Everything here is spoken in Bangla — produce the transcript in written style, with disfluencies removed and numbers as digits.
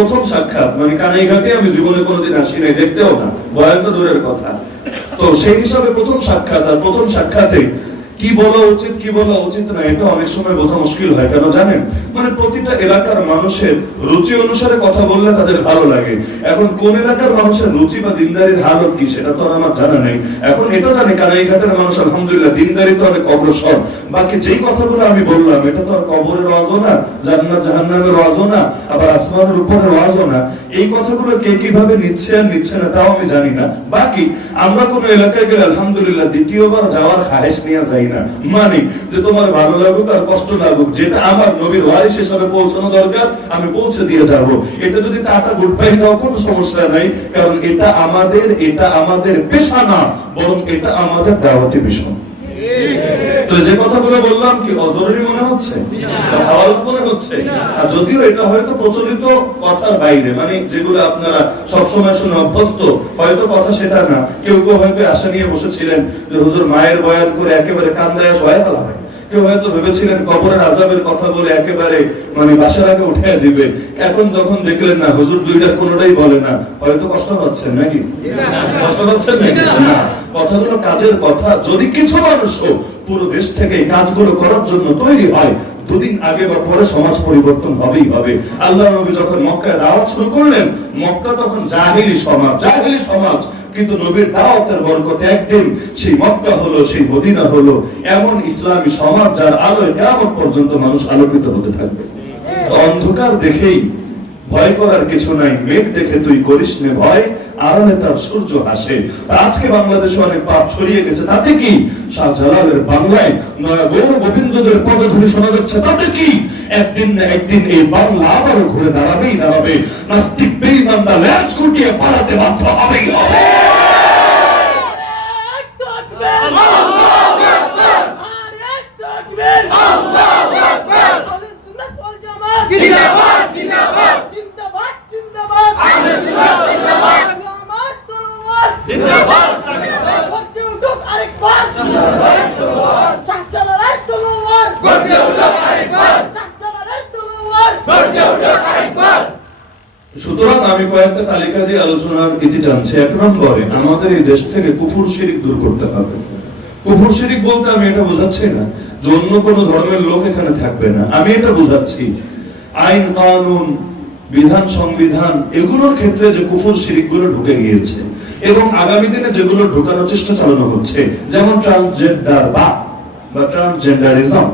প্রথম সাক্ষাৎ, মানে কানাইঘাটে আমি জীবনে কোনোদিন আসি নাই, দেখতেও না, বয়ান তো দূরের কথা। তো সেই হিসাবে প্রথম সাক্ষাৎ, আর প্রথম সাক্ষাতে কি বলা উচিত কি বলা উচিত না এটা অনেক সময় বোঝা মুশকিল হয়। কেন জানেন? মানে প্রতিটা এলাকার মানুষের রুচি অনুসারে কথা বললে তাদের ভালো লাগে। এখন কোন এলাকার মানুষের রুচি বা দিনদারির হালত কি সেটা তো আমার জানা নেই। এখন এটা জানি কানাইঘাটের মানুষ আলহামদুলিল্লাহ দিনদারি তো অনেক অগ্রসর। বাকি যেই কথাগুলো আমি বললাম এটা তো আর কবরের ওয়াজও না, জান্নাত জাহান্নামের ওয়াজও না, আবার আসমানের উপরের ওয়াজও না। এই কথাগুলো কে কিভাবে নিচ্ছে আর নিচ্ছে না তাও আমি জানি না। বাকি আমরা কোন এলাকায় গেলে আলহামদুলিল্লাহ দ্বিতীয়বার যাওয়ার খায়েশ নিয়ে যাই না, মানে যে তোমার ভালো লাগুক আর কষ্ট লাগুক, যেটা আমার নবীর ওয়ারিস হিসেবে পৌঁছানো দরকার আমি পৌঁছে দিয়ে যাব। এটা যদি টাটা গুড বাই দাও কোনো সমস্যা নাই, কারণ এটা আমাদের পেশা না, বরং এটা আমাদের দাওয়াতি মিশন। যে কথাগুলো বললাম কি অজরুরি মনে হচ্ছে, হাওয়াল মনে হচ্ছে? আর যদিও এটা হয়তো প্রচলিত কথার বাইরে, মানে যেগুলো আপনারা সবসময় শুনে অভ্যস্ত, হয়তো কথা সেটা না। কেউ কেউ হয়তো আশা নিয়ে বসেছিলেন যে হুজুর মায়ের বয়ান করে একেবারে কান্দায় সহায় ফেলা হয়। কেউ হয়তো ভেবেছিলেন কবরের আযাবের কথা বলে একেবারে মানে বাসার আগে উঠে দিবে। এখন যখন দেখলেন না হুজুর দুইটার কোনোটাই বলে না, হয়তো কষ্ট পাচ্ছেন নাকি? কষ্ট পাচ্ছেন নাকি? না, কথাগুলো কাজের কথা। যদি কিছু মানুষও পুরো দেশ থেকে এই কাজগুলো করার জন্য তৈরি হয়, দুদিন আগে বা পরে সমাজ পরিবর্তন হবেই হবে। আল্লাহর নবী যখন মক্কায় দাওয়াত শুরু করলেন, মক্কা তখন জাহিলি সমাজ, কিন্তু নবীর দাওয়াতের বরকতে একদিন সেই মক্কা হলো, সেই মদিনা হলো এমন ইসলামী সমাজ যার আলোয় কিয়ামত পর্যন্ত মানুষ আলোকিত হতে থাকবে। অন্ধকার দেখেই ভয় করার কিছু নাই, মেঘ দেখে তুই করিস নে ভয়, আড়ালে তার সূর্য হাসে। আজকে বাংলাদেশে অনেক পাপ ছড়িয়ে গেছে, তাতে কি? শাহজালালের বাংলায় নয়া গৌর গোবিন্দদের পদধ্বনি শোনা যাচ্ছে, তাতে কি? একদিন না একদিন এই বাংলা আবারও ঘুরে দাঁড়াবে। নাস্তিক বেঈমানরা ল্যাজ গুটিয়ে পালাতে বাধ্য হবেই হবে। সুতরাং আমি কয়েকটা তালিকা দিয়ে আলোচনার ইতি টানছি। 1 নম্বরে আমাদের এই দেশ থেকে কুফর শিরিক দূর করতে হবে। কুফর শিরিক বলতে আমি এটা বোঝাচ্ছি না যে অন্য কোনো ধর্মের লোক এখানে থাকবে না, আমি এটা বোঝাচ্ছি আইন কানুন বিধান সংবিধান এগুলোর ক্ষেত্রে যে কুফর শিরিক গুলো ঢুকে গিয়েছে এবং আগামী দিনে যেগুলো ঢোকানোর চেষ্টা চালানো হচ্ছে, যেমন ট্রান্সজেন্ডার বা ট্রান্সজেন্ডারিজম,